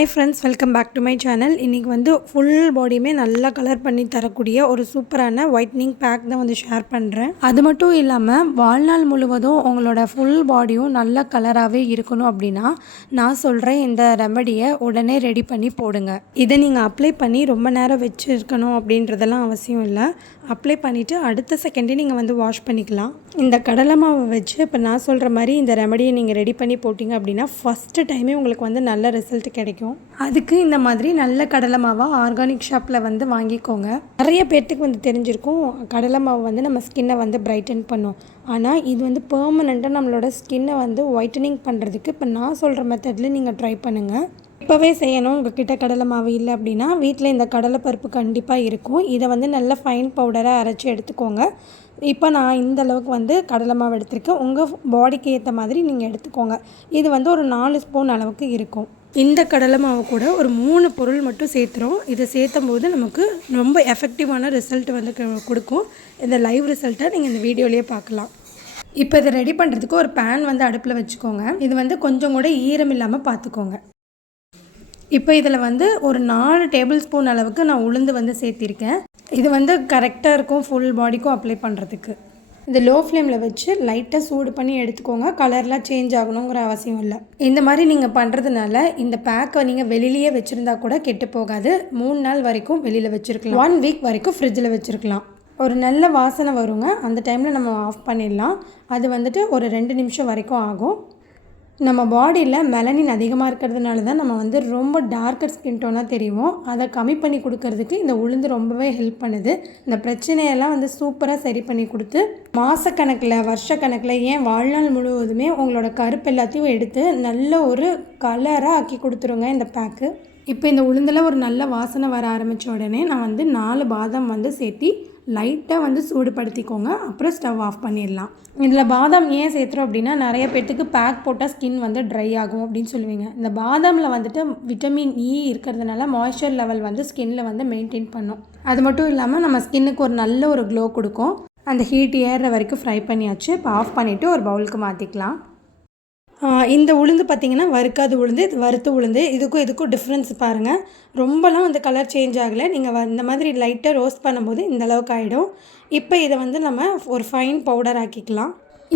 Hi friends welcome back to my channel இன்றைக்கி வந்து full பாடியுமே நல்லா கலர் பண்ணி தரக்கூடிய ஒரு சூப்பரான ஒயிட்னிங் பேக் தான் வந்து ஷேர் பண்ணுறேன் அது மட்டும் இல்லாமல் வாழ்நாள் முழுவதும் உங்களோட ஃபுல் பாடியும் நல்ல கலராகவே இருக்கணும் அப்படின்னா நான் சொல்கிறேன் இந்த ரெமடியை உடனே ரெடி பண்ணி போடுங்க. இதை நீங்கள் அப்ளை பண்ணி ரொம்ப நேரம் வச்சுருக்கணும் அப்படின்றதெல்லாம் அவசியம் இல்லை. அப்ளை பண்ணிவிட்டு அடுத்த செகண்டே நீங்கள் வந்து வாஷ் பண்ணிக்கலாம். இந்த கடலை மாவை வச்சு இப்போ நான் சொல்கிற மாதிரி இந்த ரெமடியை நீங்கள் ரெடி பண்ணி போட்டிங்க அப்படின்னா ஃபஸ்ட்டு டைமே உங்களுக்கு வந்து நல்ல ரிசல்ட் கிடைக்கும். அதுக்கு இந்த மாதிரி நல்ல கடலை மாவை ஆர்கானிக் ஷாப்பில் வந்து வாங்கிக்கோங்க. நிறைய பேர்த்துக்கு வந்து தெரிஞ்சிருக்கும். கடலை மாவு வந்து நம்ம ஸ்கின்னை வந்து பிரைட்டன் பண்ணும். ஆனால் இது வந்து பெர்மனெண்ட்டாக நம்மளோட ஸ்கின்னை வந்து ஒயிட்டனிங் பண்ணுறதுக்கு இப்போ நான் சொல்கிற மெத்தடில் நீங்கள் ட்ரை பண்ணுங்கள் இப்போவே செய்யணும். உங்கள் கிட்டே கடலை மாவு இல்லை அப்படின்னா வீட்டில் இந்த கடலை பருப்பு கண்டிப்பாக இருக்கும். இதை வந்து நல்ல ஃபைன் பவுடராக அரைச்சி எடுத்துக்கோங்க. இப்போ நான் இந்த அளவுக்கு வந்து கடலை மாவு எடுத்திருக்கேன். உங்கள் பாடிக்கு ஏற்ற மாதிரி நீங்கள் எடுத்துக்கோங்க. இது வந்து ஒரு நாலு ஸ்பூன் அளவுக்கு இருக்கும். இந்த கடலை மாவு கூட ஒரு மூணு பொருள் மட்டும் சேர்த்துறோம். இதை சேர்த்தும் போது நமக்கு ரொம்ப எஃபெக்டிவான ரிசல்ட் வந்து கொடுக்கும். இந்த லைவ் ரிசல்ட்டை நீங்கள் இந்த வீடியோலேயே பார்க்கலாம். இப்போ இதை ரெடி பண்ணுறதுக்கு ஒரு பேன் வந்து அடுப்பில் வச்சுக்கோங்க. இது வந்து கொஞ்சம் கூட ஈரம் இல்லாமல் பார்த்துக்கோங்க. இப்போ இதில் வந்து ஒரு நாலு டேபிள் ஸ்பூன் அளவுக்கு நான் உளுந்து வந்து சேர்த்திருக்கேன். இது வந்து கரெக்டாக இருக்கும் ஃபுல் பாடிக்கும் அப்ளை பண்ணுறதுக்கு இது லோ ஃப்ளேமில் வச்சு லைட்டாக சூடு பண்ணி எடுத்துக்கோங்க. கலர்லாம் சேஞ்ச் ஆகணுங்கிற அவசியம் இல்லை. இந்த மாதிரி நீங்கள் பண்ணுறதுனால இந்த பேக்கை நீங்கள் வெளியிலேயே வச்சுருந்தா கூட கெட்டு போகாது. மூணு நாள் வரைக்கும் வெளியில் வச்சுருக்கலாம். ஒன் வீக் வரைக்கும் ஃப்ரிட்ஜில் வச்சுருக்கலாம். ஒரு நல்ல வாசனை வருங்க. அந்த டைமில் நம்ம ஆஃப் பண்ணிடலாம். அது வந்துட்டு ஒரு ரெண்டு நிமிஷம் வரைக்கும் ஆகும். நம்ம பாடியில் மெலனின் அதிகமாக இருக்கிறதுனால தான் நம்ம வந்து ரொம்ப டார்க்கர் ஸ்கின் டோனாக தெரியும் அதை கம்மி பண்ணி கொடுக்கறதுக்கு இந்த உளுந்து ரொம்பவே ஹெல்ப் பண்ணுது. இந்த பிரச்சனையெல்லாம் வந்து சூப்பராக சரி பண்ணி கொடுத்து மாதக்கணக்கில் வருஷக்கணக்கில் ஏன் வாழ்நாள் முழுவதுமே உங்களோட கருப்பு எல்லாத்தையும் எடுத்து நல்ல ஒரு கலராக ஆக்கி கொடுத்துருங்க இந்த பேக்கு இப்போ இந்த உளுந்தில் ஒரு நல்ல வாசனை வர ஆரம்பித்த உடனே நான் வந்து நாலு பாதாம் வந்து சேர்த்தி லைட்டாக வந்து சூடுபடுத்திக்கோங்க. அப்புறம் ஸ்டவ் ஆஃப் பண்ணிடலாம். இதில் பாதாம் ஏன் சேர்த்துறோம் அப்படின்னா நிறைய பேர்த்துக்கு பேக் போட்டால் ஸ்கின் வந்து ட்ரை ஆகும் அப்படின்னு சொல்லுவீங்க. இந்த பாதாமில் வந்துட்டு விட்டமின் இ e இருக்கிறதுனால மாய்ஸ்சர் லெவல் வந்து ஸ்கின்ல வந்து மெயின்டைன் பண்ணும். அது மட்டும் இல்லாமல் நம்ம ஸ்கின்னுக்கு ஒரு நல்ல ஒரு க்ளோ கொடுக்கும். அந்த ஹீட் ஏறுற வரைக்கும் ஃப்ரை பண்ணியாச்சு. இப்போ ஆஃப் பண்ணிவிட்டு ஒரு பவுலுக்கு மாற்றிக்கலாம் இந்த உளுந்து பார்த்தீங்கன்னா வறுக்காத உளுந்து இது வறுத்த உளுந்து. இதுக்கும் இதுக்கும் டிஃப்ரென்ஸ் பாருங்கள் ரொம்பலாம் வந்து கலர் சேஞ்ச் ஆகலை. நீங்கள் இந்த மாதிரி லைட்டாக ரோஸ்ட் பண்ணும்போது இந்த அளவுக்கு ஆகிடும் இப்போ இதை வந்து நம்ம ஒரு ஃபைன் பவுடர் ஆக்கிக்கலாம்.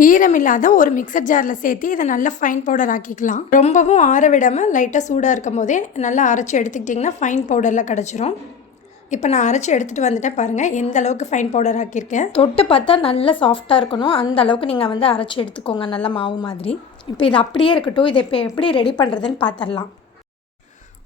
ஈரம் இல்லாத ஒரு மிக்சர் ஜாரில் சேர்த்து இதை நல்லா ஃபைன் பவுடர் ஆக்கிக்கலாம். ரொம்பவும் ஆற விடாமல் லைட்டாக சூடாக இருக்கும் போதே நல்லா அரைச்சி எடுத்துக்கிட்டிங்கன்னா ஃபைன் பவுடரில் கிடச்சிரும். இப்போ நான் அரைச்சி எடுத்துகிட்டு வந்துட்டேன் பாருங்கள் எந்த அளவுக்கு ஃபைன் பவுடர் ஆக்கியிருக்கேன். தொட்டு பார்த்தா நல்லா சாஃப்டாக இருக்கணும். அந்த அளவுக்கு நீங்கள் வந்து அரைச்சி எடுத்துக்கோங்க. நல்ல மாவு மாதிரி. இப்போ இது அப்படியே இருக்கட்டும் இதை இப்போ எப்படி ரெடி பண்ணுறதுன்னு பார்த்துடலாம்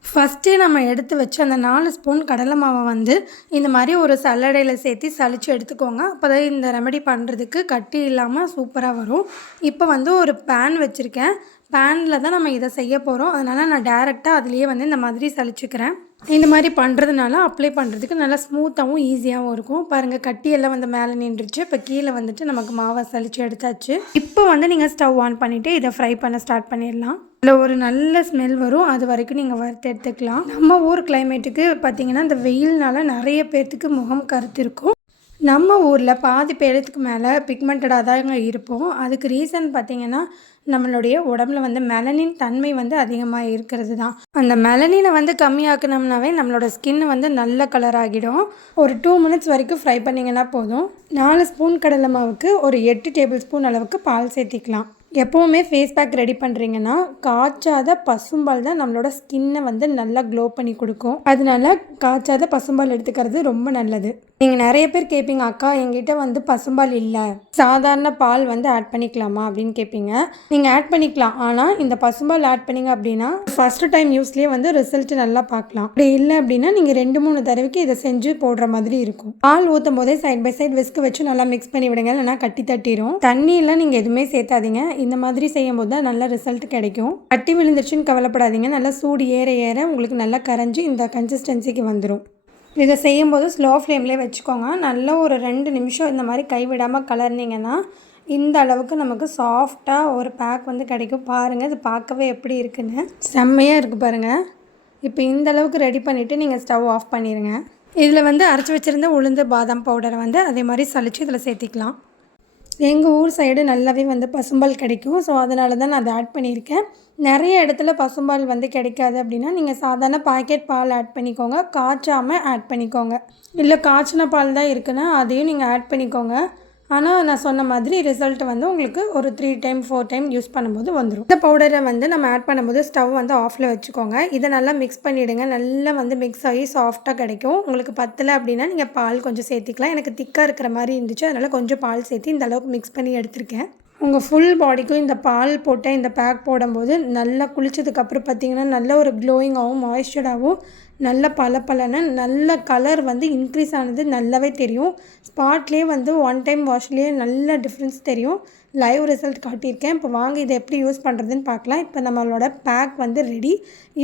ஃபஸ்ட்டு நம்ம எடுத்து வச்சு அந்த நாலு ஸ்பூன் கடலை மாவை வந்து இந்த மாதிரி ஒரு சல்லடையில் சேர்த்து சளிச்சு எடுத்துக்கோங்க. அப்போ தான் இந்த ரெமெடி பண்ணுறதுக்கு கட்டி இல்லாமல் சூப்பராக வரும். இப்போ வந்து ஒரு பேன் வச்சுருக்கேன். பேனில் தான் நம்ம இதை செய்ய போகிறோம் அதனால் நான் டேரெக்டாக அதுலேயே வந்து இந்த மாதிரி சளிச்சுக்கிறேன் இந்த மாதிரி பண்ணுறதுனால அப்ளை பண்ணுறதுக்கு நல்லா ஸ்மூத்தாகவும் ஈஸியாகவும் இருக்கும். பாருங்கள் கட்டியெல்லாம் வந்து மேலே நின்றுச்சு. இப்போ கீழே வந்துட்டு நமக்கு மாவை சளிச்சு எடுத்தாச்சு. இப்போ வந்து நீங்கள் ஸ்டவ் ஆன் பண்ணிவிட்டு இதை ஃப்ரை பண்ண ஸ்டார்ட் பண்ணிடலாம். இதில் ஒரு நல்ல ஸ்மெல் வரும். அது வரைக்கும் நீங்கள் வறுத்து எடுத்துக்கலாம். நம்ம ஊர் கிளைமேட்டுக்கு பார்த்தீங்கன்னா இந்த வெயில்னால நிறைய பேர்த்துக்கு முகம் கருத்து இருக்கும். நம்ம ஊரில் பாதி பேருக்கு மேலே பிக்மெண்டடாக தாங்க இருப்போம். அதுக்கு ரீசன் பார்த்தீங்கன்னா நம்மளுடைய உடம்புல வந்து மெலனின் தன்மை வந்து அதிகமாக இருக்கிறது தான் அந்த மெலனினை வந்து கம்மியாக்கணும்னாவே நம்மளோட ஸ்கின் வந்து நல்ல கலர் ஆகிடும். ஒரு டூ மினிட்ஸ் வரைக்கும் ஃப்ரை பண்ணிங்கன்னா போதும். நாலு ஸ்பூன் கடலை மாவுக்கு ஒரு எட்டு டேபிள் ஸ்பூன் அளவுக்கு பால் சேர்த்திக்கலாம். எப்போவுமே ஃபேஸ் பேக் ரெடி பண்ணுறீங்கன்னா காய்ச்சாத பசும்பால் தான் நம்மளோட ஸ்கின்னை வந்து நல்லா க்ளோ பண்ணி கொடுக்கும். அதனால காய்ச்சாத பசும்பால் எடுத்துக்கிறது ரொம்ப நல்லது. நீங்கள் நிறைய பேர் கேட்பீங்க அக்கா எங்கிட்ட வந்து பசும்பால் இல்லை. சாதாரண பால் வந்து ஆட் பண்ணிக்கலாமா? அப்படின்னு கேட்பீங்க நீங்கள் ஆட் பண்ணிக்கலாம். ஆனால் இந்த பசும்பால் ஆட் பண்ணிங்க அப்படின்னா ஃபர்ஸ்ட் டைம் யூஸ்லேயே வந்து ரிசல்ட் நல்லா பார்க்கலாம். அப்படி இல்லை அப்படின்னா நீங்கள் ரெண்டு மூணு தடவைக்கு இதை செஞ்சு போடுற மாதிரி இருக்கும். பால் ஊற்றும் போதே சைட் பை சைடு விஸ்க் வச்சு நல்லா மிக்ஸ் பண்ணி விடுங்க. இல்லைனா கட்டி தட்டிடும் தண்ணியெல்லாம் நீங்கள் எதுவுமே சேர்த்தாதீங்க. இந்த மாதிரி செய்யும் போது தான் நல்ல ரிசல்ட் கிடைக்கும். கட்டி விழுந்துருச்சுன்னு கவலைப்படாதீங்க. நல்லா சூடு ஏற ஏற உங்களுக்கு நல்லா கரைஞ்சி இந்த கன்சிஸ்டன்சிக்கு வந்துடும் இதை செய்யும்போது ஸ்லோ ஃப்ளேம்லேயே வச்சுக்கோங்க. நல்லா ஒரு ரெண்டு நிமிஷம் இந்த மாதிரி கைவிடாமல் கலர்னிங்கன்னா இந்த அளவுக்கு நமக்கு சாஃப்டாக ஒரு பேக் வந்து கிடைக்கும். பாருங்கள் இது பார்க்கவே எப்படி இருக்குன்னு. செம்மையாக இருக்குது பாருங்கள் இப்போ இந்த அளவுக்கு ரெடி பண்ணிவிட்டு நீங்கள் ஸ்டவ் ஆஃப் பண்ணிடுங்க இதில் வந்து அரைச்சி வச்சுருந்த உளுந்து பாதாம் பவுடரை வந்து அதே மாதிரி சளிச்சு இதில் சேர்த்திக்கலாம். எங்கள் ஊர் சைடு நல்லாவே வந்து பசும்பால் கிடைக்கும். ஸோ அதனால தான் நான் அதை ஆட் பண்ணியிருக்கேன். நிறைய இடத்துல பசும்பால் வந்து கிடைக்காது அப்படின்னா நீங்கள் சாதாரண பாக்கெட் பால் ஆட் பண்ணிக்கோங்க. காய்ச்சாமல் ஆட் பண்ணிக்கோங்க. இல்லை காய்ச்சின பால் தான் இருக்குன்னா அதையும் நீங்கள் ஆட் பண்ணிக்கோங்க. ஆனால் நான் சொன்ன மாதிரி ரிசல்ட் வந்து உங்களுக்கு ஒரு three time four time use பண்ணும்போது வந்துடும் இந்த பவுடரை வந்து நம்ம ஆட் பண்ணும்போது ஸ்டவ் வந்து ஆஃபில் வச்சுக்கோங்க. இதை நல்லா மிக்ஸ் பண்ணிவிடுங்க நல்லா வந்து மிக்ஸ் ஆகி சாஃப்டாக கிடைக்கும். உங்களுக்கு பத்தலை அப்படின்னா நீங்கள் பால் கொஞ்சம் சேர்த்திக்கலாம். எனக்கு திக்காக இருக்கிற மாதிரி இருந்துச்சு. அதனால் கொஞ்சம் பால் சேர்த்து இந்த அளவுக்கு மிக்ஸ் பண்ணி எடுத்திருக்கேன். உங்கள் ஃபுல் பாடிக்கும் இந்த பால் போட்ட இந்த பேக் போடும்போது நல்லா குளித்ததுக்கப்புறம் பார்த்தீங்கன்னா நல்ல ஒரு க்ளோயிங்காகவும் மாய்ஸ்சர்டாகவும் நல்ல பளபளன்னு நல்ல கலர் வந்து இன்க்ரீஸ் ஆனது நல்லாவே தெரியும். ஸ்பாட்லேயே வந்து ஒன் டைம் வாஷ்லேயே நல்ல டிஃப்ரென்ஸ் தெரியும். லைவ் ரிசல்ட் காட்டியிருக்கேன். இப்போ வாங்க இதை எப்படி யூஸ் பண்ணுறதுன்னு பார்க்கலாம். இப்போ நம்மளோட பேக் வந்து ரெடி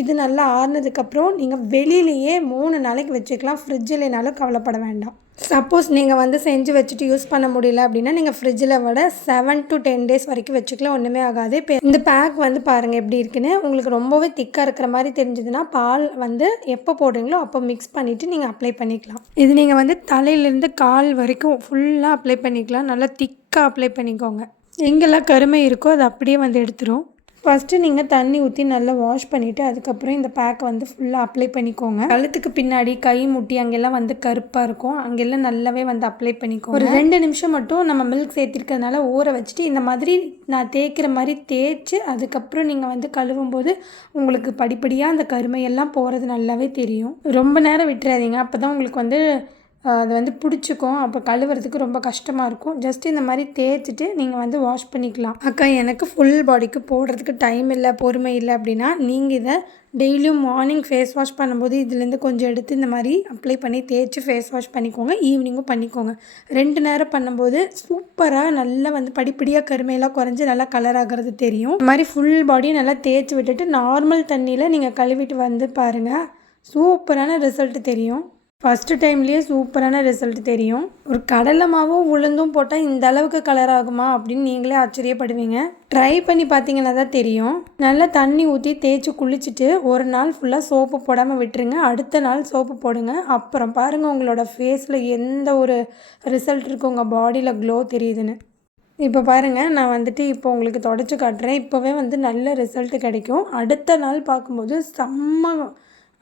இது நல்லா ஆறுனதுக்கப்புறம் நீங்கள் வெளியிலேயே மூணு நாளைக்கு வச்சுக்கலாம். ஃப்ரிட்ஜ் இல்லைனாலும் கவலைப்பட வேண்டாம். சப்போஸ் நீங்கள் வந்து செஞ்சு வச்சுட்டு யூஸ் பண்ண முடியல அப்படின்னா நீங்கள் ஃப்ரிட்ஜில் விட செவன் டு டென் டேஸ் வரைக்கும் வச்சுக்கலாம் ஒன்றுமே ஆகாது. இப்போ இந்த பேக் வந்து பாருங்கள் எப்படி இருக்குன்னு. உங்களுக்கு ரொம்பவே திக்காக இருக்கிற மாதிரி தெரிஞ்சதுன்னா பால் வந்து எப்போ போடுறீங்களோ அப்போ மிக்ஸ் பண்ணிவிட்டு நீங்கள் அப்ளை பண்ணிக்கலாம். இது நீங்கள் வந்து தலையிலேருந்து கால் வரைக்கும் ஃபுல்லாக அப்ளை பண்ணிக்கலாம். நல்லா திக்காக அப்ளை பண்ணிக்கோங்க. எங்கெல்லாம் கருமை இருக்கோ அது அப்படியே வந்து எடுத்துரும். ஃபஸ்ட்டு நீங்கள் தண்ணி ஊற்றி நல்லா வாஷ் பண்ணிவிட்டு அதுக்கப்புறம் இந்த பேக் வந்து ஃபுல்லாக அப்ளை பண்ணிக்கோங்க. கழுத்துக்கு பின்னாடி கை முட்டி அங்கெல்லாம் வந்து கருப்பாக இருக்கும். அங்கெல்லாம் நல்லாவே வந்து அப்ளை பண்ணிக்கோங்க. ஒரு ரெண்டு நிமிஷம் மட்டும் நம்ம மில்க் சேர்த்திருக்கிறதுனால ஊற வச்சுட்டு இந்த மாதிரி நான் தேய்க்கிற மாதிரி தேய்ச்சி அதுக்கப்புறம் நீங்கள் வந்து கழுவும் போது உங்களுக்கு படிப்படியாக அந்த கருமையெல்லாம் போகிறது நல்லாவே தெரியும். ரொம்ப நேரம் விட்டுறாதீங்க. அப்போ தான் உங்களுக்கு வந்து அது வந்து பிடிச்சிக்கும். அப்போ கழுவுறதுக்கு ரொம்ப கஷ்டமாக இருக்கும். ஜஸ்ட் இந்த மாதிரி தேய்ச்சிட்டு நீங்கள் வந்து வாஷ் பண்ணிக்கலாம். அக்கா எனக்கு ஃபுல் பாடிக்கு போடுறதுக்கு டைம் இல்லை பொறுமை இல்லை அப்படின்னா நீங்கள் இதை டெய்லியும் மார்னிங் ஃபேஸ் வாஷ் பண்ணும்போது இதுலேருந்து கொஞ்சம் எடுத்து இந்த மாதிரி அப்ளை பண்ணி தேய்ச்சி ஃபேஸ் வாஷ் பண்ணிக்கோங்க. ஈவினிங்கும் பண்ணிக்கோங்க. ரெண்டு நேரம் பண்ணும்போது சூப்பராக நல்லா வந்து படிப்படியாக கருமையெல்லாம் குறைஞ்சி நல்லா கலர் ஆகிறது தெரியும். இந்த மாதிரி ஃபுல் பாடியும் நல்லா தேய்ச்சி விட்டுட்டு நார்மல் தண்ணியில் நீங்கள் கழுவிட்டு வந்து பாருங்கள் சூப்பரான ரிசல்ட் தெரியும். ஃபஸ்ட்டு டைம்லேயே சூப்பரான ரிசல்ட் தெரியும். ஒரு கடலை மாவும் உளுந்தும் போட்டால் இந்த அளவுக்கு கலர் ஆகுமா அப்படின்னு நீங்களே ஆச்சரியப்படுவீங்க. ட்ரை பண்ணி பார்த்தீங்கன்னா தான் தெரியும். நல்லா தண்ணி ஊற்றி தேய்ச்சி குளிச்சுட்டு ஒரு நாள் ஃபுல்லாக சோப்பு போடாமல் விட்டுருங்க. அடுத்த நாள் சோப்பு போடுங்க. அப்புறம் பாருங்கள் உங்களோட ஃபேஸில் எந்த ஒரு ரிசல்ட் இருக்குது உங்கள் பாடியில் க்ளோ தெரியுதுன்னு. இப்போ பாருங்கள் நான் வந்துட்டு இப்போ உங்களுக்கு தொடச்சி காட்டுறேன். இப்போவே வந்து நல்ல ரிசல்ட் கிடைக்கும். அடுத்த நாள் பார்க்கும்போது செம்ம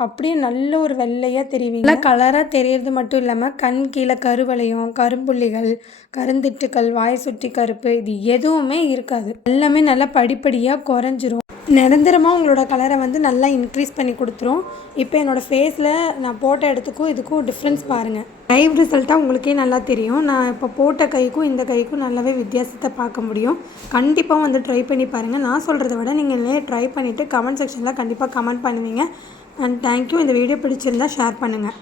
அப்படியே நல்ல ஒரு வெள்ளையாக தெரிவிங்க. நல்லா கலராக தெரியறது மட்டும் இல்லாமல் கண் கீழே கருவளையம் கரும்புள்ளிகள் கருந்திட்டுக்கள் வாய் சுற்றி கருப்பு இது எதுவுமே இருக்காது. எல்லாமே நல்லா படிப்படியாக குறைஞ்சிரும். நிரந்தரமாக உங்களோட கலரை வந்து நல்லா இன்க்ரீஸ் பண்ணி கொடுத்துரும். இப்போ என்னோடய ஃபேஸில் நான் போட்ட இடத்துக்கும் இதுக்கும் டிஃப்ரென்ஸ் பாருங்கள் லைவ் ரிசல்ட்டாக உங்களுக்கே நல்லா தெரியும். நான் இப்போ போட்ட கைக்கும் இந்த கைக்கும் நல்லாவே வித்தியாசத்தை பார்க்க முடியும். கண்டிப்பாக வந்து ட்ரை பண்ணி பாருங்கள் நான் சொல்கிறத விட நீங்கள் ட்ரை பண்ணிவிட்டு கமெண்ட் செக்ஷனில் கண்டிப்பாக கமெண்ட் பண்ணுவீங்க. அண்ட் தேங்க்யூ இந்த வீடியோ பிடிச்சிருந்தா ஷேர் பண்ணுங்கள்